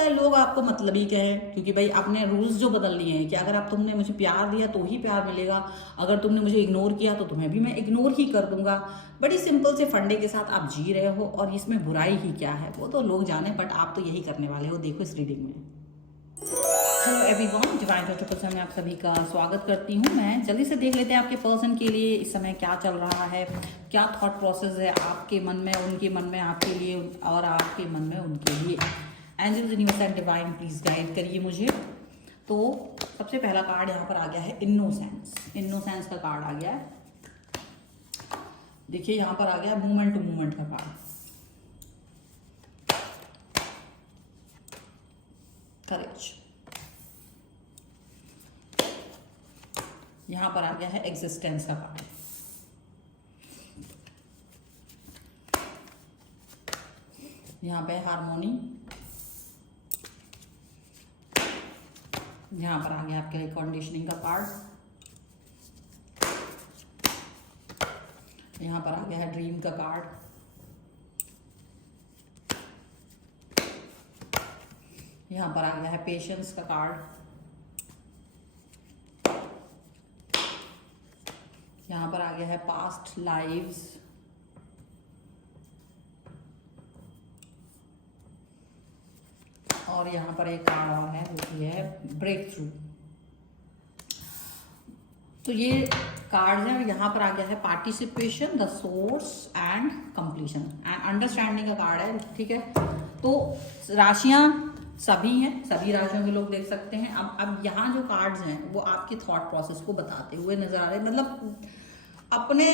सकता है लोग आपको मतलबी कहें, क्योंकि भाई आपने रूल्स जो बदल लिए हैं कि अगर आप तुमने मुझे प्यार दिया तो ही प्यार मिलेगा, अगर तुमने मुझे इग्नोर किया तो तुम्हें भी मैं इग्नोर ही कर दूंगा। बड़ी सिंपल से फंडे के साथ आप जी रहे हो, और इसमें बुराई ही क्या है वो तो लोग जाने, बट आप तो यही करने वाले हो, देखो इस रीडिंग में। हेलो एवरीवन, डिवाइन टॉपिक में आप सभी का स्वागत करती हूँ मैं। जल्दी से देख लेते हैं आपके पर्सन के लिए इस समय क्या चल रहा है, क्या थॉट प्रोसेस है आपके मन में, उनके मन में आपके लिए, और आपके मन में उनके लिए। Angels, universe and divine please guide करिए मुझे। तो सबसे पहला कार्ड यहाँ पर आ गया है इनोसेंस। इनोसेंस का कार्ड आ गया है। देखिए यहाँ पर आ गया मूवमेंट टू मूवमेंट का कार्ड, करेज। यहां पर आ गया है एग्जिस्टेंस का कार्ड, यहां पे हार्मोनी, यहां पर आ गया आपके लिए कंडीशनिंग का कार्ड, यहां पर आ गया है ड्रीम का कार्ड, यहां पर आ गया है पेशेंस का कार्ड, यहां पर आ गया है पास्ट लाइव्स, और यहां पर एक कार्ड और है वो है ब्रेक थ्रू। तो ये कार्ड है, यहाँ पर आ गया है participation, the source and completion and understanding का कार्ड है, ठीक है। तो राशियां सभी हैं, सभी राशियों के लोग देख सकते हैं। अब यहाँ जो कार्ड्स हैं वो आपके थॉट प्रोसेस को बताते हुए नजर आ रहे हैं। मतलब अपने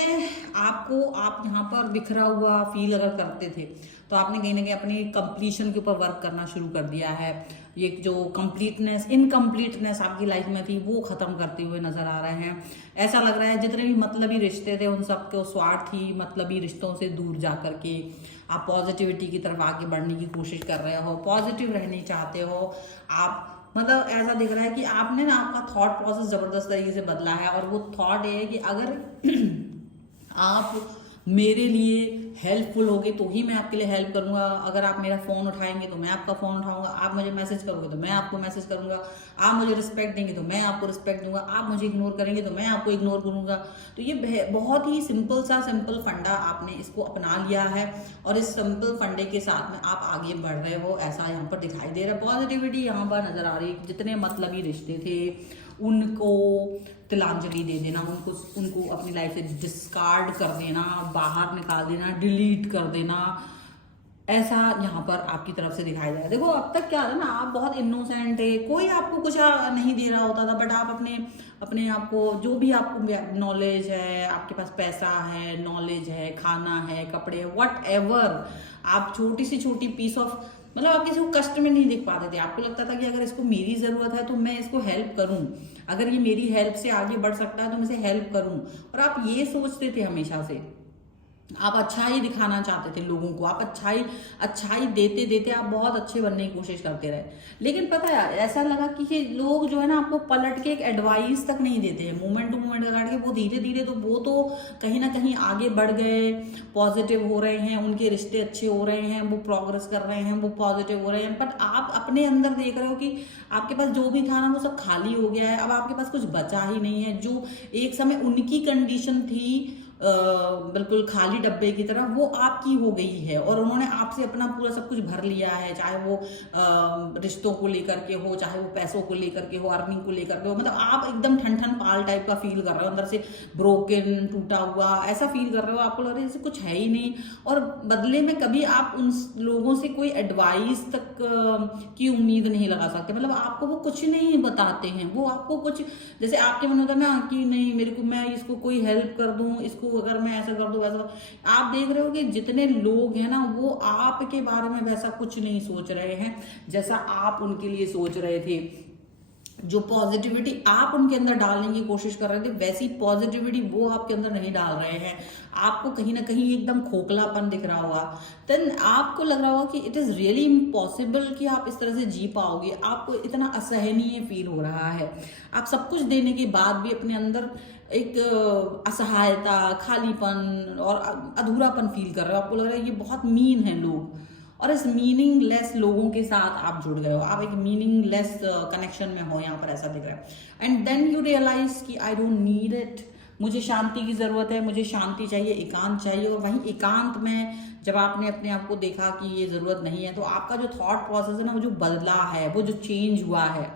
आप को आप यहाँ पर बिखरा हुआ फील अगर करते थे तो आपने कहीं ना कहीं अपनी कंप्लीशन के ऊपर वर्क करना शुरू कर दिया है। ये जो कंप्लीटनेस, इनकम्प्लीटनेस आपकी लाइफ में थी वो खत्म करते हुए नजर आ रहे हैं। ऐसा लग रहा है जितने भी मतलबी रिश्ते थे उन सबको स्वार्थी मतलबी रिश्तों से दूर जा करके आप पॉजिटिविटी की तरफ आगे बढ़ने की कोशिश कर रहे हो, पॉजिटिव रहना चाहते हो आप। मतलब ऐसा दिख रहा है कि आपने ना आपका थॉट प्रोसेस जबरदस्त तरीके से बदला है, और वो थॉट ये है कि अगर आप मेरे लिए हेल्पफुल होगे तो ही मैं आपके लिए हेल्प करूंगा। अगर आप मेरा फोन उठाएंगे तो मैं आपका फोन उठाऊंगा, आप मुझे मैसेज करोगे तो मैं आपको मैसेज करूंगा, आप मुझे रिस्पेक्ट देंगे तो मैं आपको रिस्पेक्ट दूंगा, आप मुझे इग्नोर करेंगे तो मैं आपको इग्नोर करूंगा। तो ये बहुत ही सिंपल फंडा आपने इसको अपना लिया है, और इस सिंपल फंडे के साथ में आप आगे बढ़ रहे हो, ऐसा यहाँ पर दिखाई दे रहा है। पॉजिटिविटी यहाँ पर नजर आ रही है। जितने मतलबी रिश्ते थे उनको तिलांजलि दे देना, उनको अपनी लाइफ से डिस्कार्ड कर देना, बाहर निकाल देना, डिलीट कर देना, ऐसा यहाँ पर आपकी तरफ से दिखाया जाए। देखो अब तक क्या था ना, आप बहुत इनोसेंट थे, कोई आपको कुछ नहीं दे रहा होता था, बट आप अपने आप को, जो भी आपको नॉलेज है, आपके पास पैसा है, नॉलेज है, खाना है, कपड़े, वट एवर, आप छोटी से छोटी पीस ऑफ, मतलब आप किसी को कष्ट में नहीं देख पाते थे। आपको लगता था कि अगर इसको मेरी जरूरत है तो मैं इसको हेल्प करूं, अगर ये मेरी हेल्प से आगे बढ़ सकता है तो मैं इसे हेल्प करूं, और आप ये सोचते थे हमेशा से। आप अच्छाई दिखाना चाहते थे लोगों को, आप अच्छाई देते देते आप बहुत अच्छे बनने की कोशिश करते रहे। लेकिन पता है ऐसा लगा कि लोग जो है ना आपको पलट के एक एडवाइस तक नहीं देते हैं, मोमेंट टू मोमेंट काट के वो धीरे धीरे तो वो तो कहीं ना कहीं आगे बढ़ गए, पॉजिटिव हो रहे हैं, उनके रिश्ते अच्छे हो रहे हैं, वो प्रोग्रेस कर रहे हैं, वो पॉजिटिव हो रहे हैं। बट आप अपने अंदर देख रहे हो कि आपके पास जो भी था ना वो सब खाली हो गया है, अब आपके पास कुछ बचा ही नहीं है। जो एक समय उनकी कंडीशन थी बिल्कुल खाली डब्बे की तरह, वो आपकी हो गई है, और उन्होंने आपसे अपना पूरा सब कुछ भर लिया है, चाहे वो रिश्तों को लेकर के हो, चाहे वो पैसों को लेकर के हो, अर्निंग को लेकर के हो। मतलब आप एकदम ठन पाल टाइप का फील कर रहे हो, अंदर से ब्रोकन, टूटा हुआ ऐसा फील कर रहे हो। आपको लग रहा है जैसे कुछ है ही नहीं, और बदले में कभी आप उन लोगों से कोई एडवाइस तक की उम्मीद नहीं लगा सकते। मतलब आपको वो कुछ नहीं बताते हैं, वो आपको कुछ, जैसे आपके मन होता है ना कि नहीं मेरे को, मैं इसको कोई हेल्प कर दूं, इसको अगर मैं ऐसा कर दूं वैसा। आप देख रहे हो कि जितने लोग हैं ना वो आपके बारे में वैसा कुछ नहीं सोच रहे हैं जैसा आप उनके लिए सोच रहे थे। जो पॉजिटिविटी आप उनके अंदर डालने की कोशिश कर रहे थे वैसी पॉजिटिविटी वो आपके अंदर नहीं डाल रहे हैं। आपको कहीं ना कहीं एकदम खोखलापन दिख रहा होगा, देन आपको लग रहा होगा कि इट इज रियली इम्पॉसिबल कि आप इस तरह से जी पाओगे। आपको इतना असहनीय फील हो रहा है, आप सब कुछ देने के बाद भी अपने अंदर एक असहायता, खालीपन और अधूरापन फील कर रहे हो। आपको लग रहा है ये बहुत मीन है लोग, और इस मीनिंगलेस लोगों के साथ आप जुड़ गए हो, आप एक मीनिंगलेस कनेक्शन में हो, यहाँ पर ऐसा दिख रहा है। एंड देन यू रियलाइज कि आई डोंट नीड इट, मुझे शांति की ज़रूरत है, मुझे शांति चाहिए, एकांत चाहिए। और वहीं एकांत में जब आपने अपने आप को देखा कि ये ज़रूरत नहीं है, तो आपका जो थॉट प्रोसेस है ना, वो जो बदला है, वो जो चेंज हुआ है,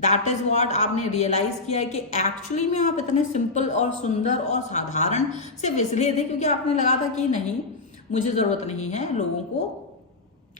दैट इज़ वॉट आपने रियलाइज़ किया है कि एक्चुअली में आप इतने सिंपल और सुंदर और साधारण सिर्फ इसलिए थे क्योंकि आपने लगा था कि नहीं, मुझे ज़रूरत नहीं है लोगों को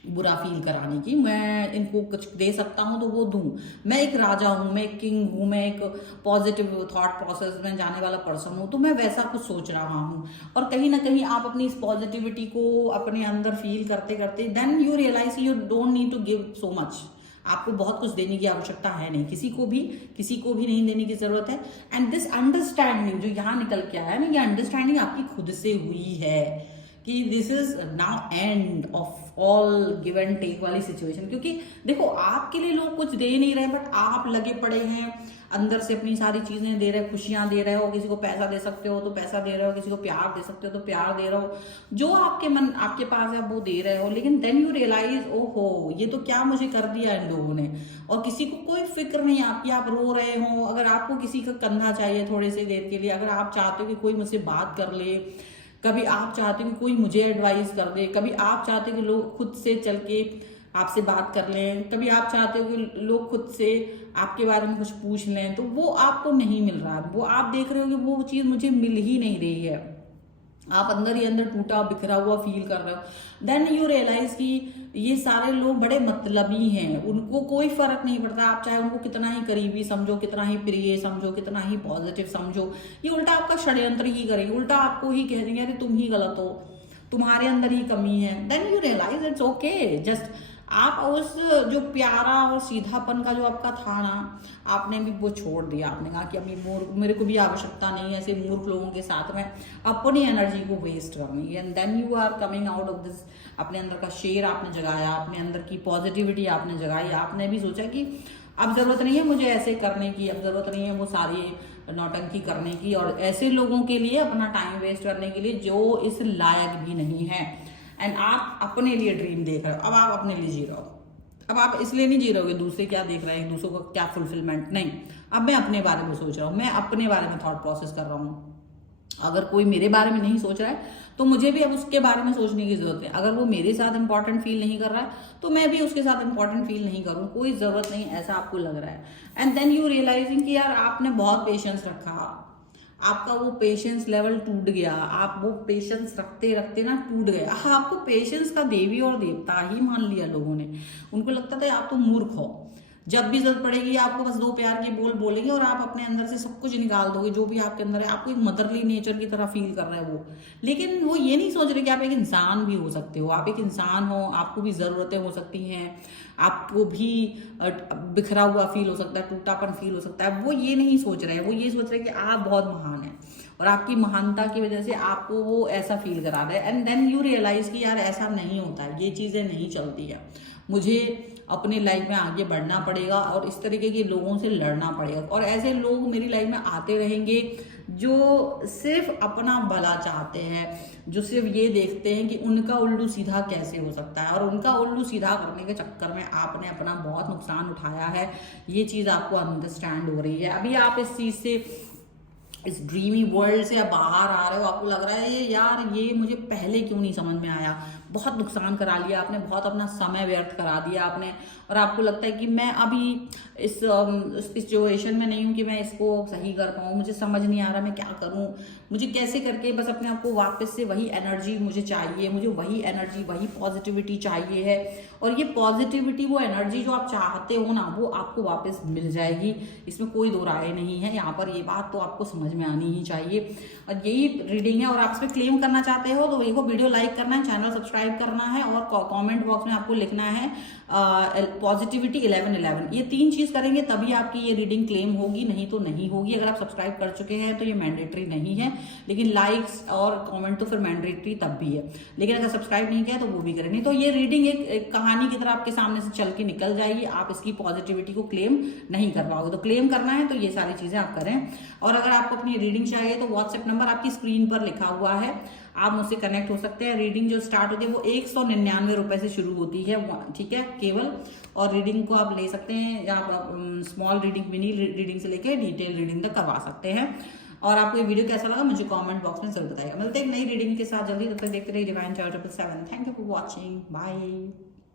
बुरा फील कराने की, मैं इनको कुछ दे सकता हूँ तो वो दूँ, मैं एक राजा हूँ, मैं एक किंग हूँ, मैं एक पॉजिटिव थॉट प्रोसेस में जाने वाला पर्सन हूँ, तो मैं वैसा कुछ सोच रहा हूँ। और कहीं ना कहीं आप अपनी इस पॉजिटिविटी को अपने अंदर फील करते करते then you realise you don't need to give so much, आपको बहुत कुछ देने की आवश्यकता है नहीं, किसी को भी नहीं देने की जरूरत है। एंड दिस अंडरस्टैंडिंग जो यहाँ निकल के आया है ना, ये अंडरस्टैंडिंग आपकी खुद से हुई है कि this is now end of all give and take वाली सिचुएशन। क्योंकि देखो, आपके लिए लोग कुछ दे नहीं रहे, बट आप लगे पड़े हैं अंदर से अपनी सारी चीजें दे रहे हो, खुशियां दे रहे हो, किसी को पैसा दे सकते हो तो पैसा दे रहे हो, किसी को प्यार दे सकते हो तो प्यार दे रहे हो, जो आपके पास है वो दे रहे हो। लेकिन देन यू रियलाइज, ओहो ये तो क्या मुझे कर दिया इन लोगों ने, और किसी को कोई फिक्र नहीं आपकी, आप रो रहे हो। अगर आपको किसी का कंधा चाहिए थोड़ी सी देर के लिए, अगर आप चाहते हो कि कोई मुझसे बात कर ले, कभी आप चाहते हो कि कोई मुझे एडवाइस कर दे, कभी आप चाहते हो कि लोग खुद से चल के आपसे बात कर लें, कभी आप चाहते हो कि लोग खुद से आपके बारे में कुछ पूछ लें, तो वो आपको नहीं मिल रहा है। वो आप देख रहे हो कि वो चीज़ मुझे मिल ही नहीं रही है, आप अंदर ही अंदर टूटा बिखरा हुआ फील कर रहे हो। देन यू रियलाइज कि ये सारे लोग बड़े मतलबी हैं, उनको कोई फर्क नहीं पड़ता, आप चाहे उनको कितना ही करीबी समझो, कितना ही प्रिय समझो, कितना ही पॉजिटिव समझो, ये उल्टा आपका षड्यंत्र ही करेंगे, उल्टा आपको ही कह देंगे अरे तुम ही गलत हो, तुम्हारे अंदर ही कमी है। Then you realise it's okay, just आप उस जो प्यारा और सीधापन का जो आपका था ना, आपने भी वो छोड़ दिया। आपने कहा कि अभी मेरे को भी आवश्यकता नहीं है ऐसे मूर्ख लोगों के साथ में अपनी एनर्जी को वेस्ट करनी है। And then you are coming out of this, अपने अंदर का शेर आपने जगाया, अपने अंदर की पॉजिटिविटी आपने जगाई, आपने भी सोचा कि अब जरूरत नहीं है मुझे ऐसे करने की, अब जरूरत नहीं है वो सारी नौटंकी करने की और ऐसे लोगों के लिए अपना टाइम वेस्ट करने के लिए जो इस लायक भी नहीं है। एंड आप अपने लिए ड्रीम देख रहे हो, अब आप अपने लिए जी रहे हो। अब आप इसलिए नहीं जी रहे हो कि दूसरे क्या देख रहे हैं, दूसरों को क्या फुलफिलमेंट, नहीं, अब मैं अपने बारे में सोच रहा हूँ, मैं अपने बारे में थॉट प्रोसेस कर रहा हूँ। अगर कोई मेरे बारे में नहीं सोच रहा है तो मुझे भी अब उसके बारे में सोचने की जरूरत है। अगर वो मेरे साथ इंपॉर्टेंट फील नहीं कर रहा है तो मैं भी उसके साथ इंपॉर्टेंट फील नहीं करूँ, कोई जरूरत नहीं, ऐसा आपको लग रहा है। एंड देन यू रियलाइजिंग कि यार आपने बहुत पेशेंस रखा, आपका वो पेशेंस लेवल टूट गया, आप वो पेशेंस रखते रखते ना टूट गए। आपको पेशेंस का देवी और देवता ही मान लिया लोगों ने, उनको लगता था आप तो मूर्ख हो, जब भी जरूरत पड़ेगी आपको बस दो प्यार के बोल बोलेंगे और आप अपने अंदर से सब कुछ निकाल दोगे जो भी आपके अंदर है। आपको एक मदरली नेचर की तरह फील कर रहा है वो, लेकिन वो ये नहीं सोच रहे कि आप एक इंसान भी हो सकते हो, आप एक इंसान हो, आपको भी ज़रूरतें हो सकती हैं, आपको भी बिखरा हुआ फील हो सकता है, टूटापन फील हो सकता है। वो ये नहीं सोच रहे, वो ये सोच रहे कि आप बहुत महान हैं और आपकी महानता की वजह से आपको वो ऐसा फील करा रहे हैं। एंड देन यू रियलाइज कि यार ऐसा नहीं होता है, ये चीज़ें नहीं चलती है, मुझे अपनी लाइफ में आगे बढ़ना पड़ेगा और इस तरीके के लोगों से लड़ना पड़ेगा। और ऐसे लोग मेरी लाइफ में आते रहेंगे जो सिर्फ अपना भला चाहते हैं, जो सिर्फ ये देखते हैं कि उनका उल्लू सीधा कैसे हो सकता है, और उनका उल्लू सीधा करने के चक्कर में आपने अपना बहुत नुकसान उठाया है। ये चीज़ आपको अंडरस्टैंड हो रही है। अभी आप इस चीज़ से, इस ड्रीमी वर्ल्ड से आप बाहर आ रहे हो, आपको लग रहा है ये यार ये मुझे पहले क्यों नहीं समझ में आया, बहुत नुकसान करा लिया आपने, बहुत अपना समय व्यर्थ करा दिया आपने, और आपको लगता है कि मैं अभी इस सिचुएशन में नहीं हूँ कि मैं इसको सही कर पाऊँ, मुझे समझ नहीं आ रहा मैं क्या करूँ, मुझे कैसे करके बस अपने आप को वापस से वही एनर्जी मुझे चाहिए, मुझे वही एनर्जी वही पॉजिटिविटी चाहिए है। और ये पॉजिटिविटी वो एनर्जी जो आप चाहते हो ना वो आपको वापस मिल जाएगी, इसमें कोई दो राय नहीं है। यहाँ पर ये बात तो आपको समझ में आनी ही चाहिए। और यही रीडिंग है और आप इस पर क्लेम करना चाहते हो तो देखो वीडियो लाइक करना है, चैनल सब्सक्राइब करना है और कमेंट बॉक्स में आपको लिखना है पॉजिटिविटी 1111। ये 3 चीज करेंगे तभी आपकी ये रीडिंग क्लेम होगी, नहीं तो नहीं होगी। अगर आप सब्सक्राइब कर चुके हैं तो ये मैंडेटरी नहीं है, लेकिन लाइक्स और कमेंट तो फिर मैंडेटरी तब भी है, लेकिन अगर सब्सक्राइब नहीं किया तो वो भी करें। नहीं तो ये रीडिंग एक कहानी की तरह आपके सामने से चल के निकल जाएगी, आप इसकी पॉजिटिविटी को क्लेम नहीं कर पाओगे। तो क्लेम करना है तो ये सारी चीजें आप करें। और अगर आपको अपनी रीडिंग चाहिए तो व्हाट्सएप नंबर आपकी स्क्रीन पर लिखा हुआ है, आप मुझसे कनेक्ट हो सकते हैं। रीडिंग जो स्टार्ट होती है वो 199 रुपए से शुरू होती है, ठीक है, केवल। और रीडिंग को आप ले सकते हैं, या आप स्मॉल रीडिंग, मिनी रीडिंग से लेके डिटेल रीडिंग तक करवा सकते हैं। और आपको ये वीडियो कैसा लगा मुझे कमेंट बॉक्स में जरूर बताइएगा। मिलते हैं एक नई रीडिंग के साथ जल्दी, तब तक देखते रहिए divine chart 777। Thank you for watching, bye.